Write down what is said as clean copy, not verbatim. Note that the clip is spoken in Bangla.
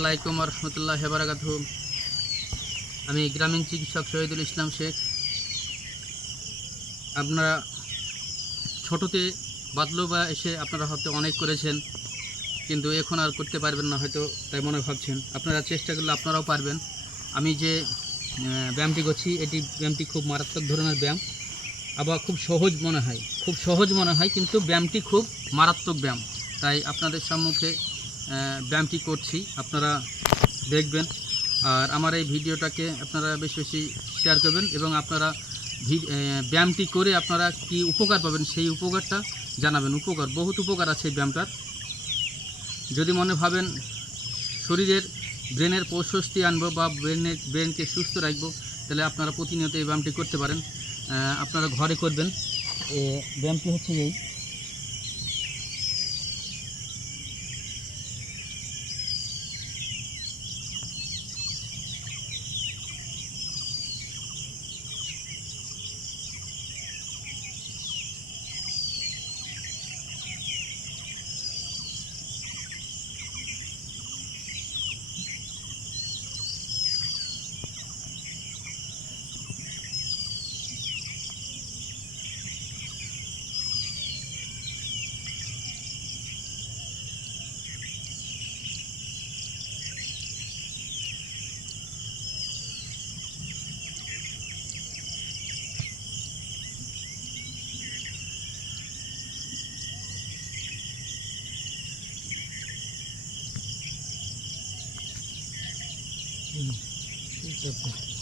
আলাইকুম রহমতুল্লাহি ওয়া বারাকাতুহু। আমি গ্রামীণ চিকিৎসক শহীদুল ইসলাম শেখ। আপনারা ছোটোতে বাতলো বা এসে আপনারা হয়তো অনেক করেছেন, কিন্তু এখন আর করতে পারবেন না হয়তো, তাই মনে ভাবছেন। আপনারা চেষ্টা করলে আপনারাও পারবেন। আমি যে ব্যায়ামটি করছি, এটি ব্যায়ামটি খুব মারাত্মক ধরনের ব্যায়াম, আবার খুব সহজ মনে হয়, কিন্তু ব্যায়ামটি খুব মারাত্মক ব্যায়াম। তাই আপনাদের সম্মুখে ব্যায়ামটি করছি, আপনারা দেখবেন। আর আমার এই ভিডিওটাকে আপনারা বেশি বেশি শেয়ার করবেন এবং আপনারা ব্যায়ামটি করে আপনারা কি উপকার পাবেন সেই উপকারটা জানাবেন। বহুত উপকার আছে এই ব্যায়ামটার। যদি মনে ভাবেন ব্রেনের প্রশস্তি আনবো বা ব্রেনকে সুস্থ রাখবো, তাহলে আপনারা প্রতিনিয়ত এই ব্যায়ামটি করতে পারেন। আপনারা ঘরে করবেন। ব্যায়ামটি হচ্ছে এই, ঠিক আছে।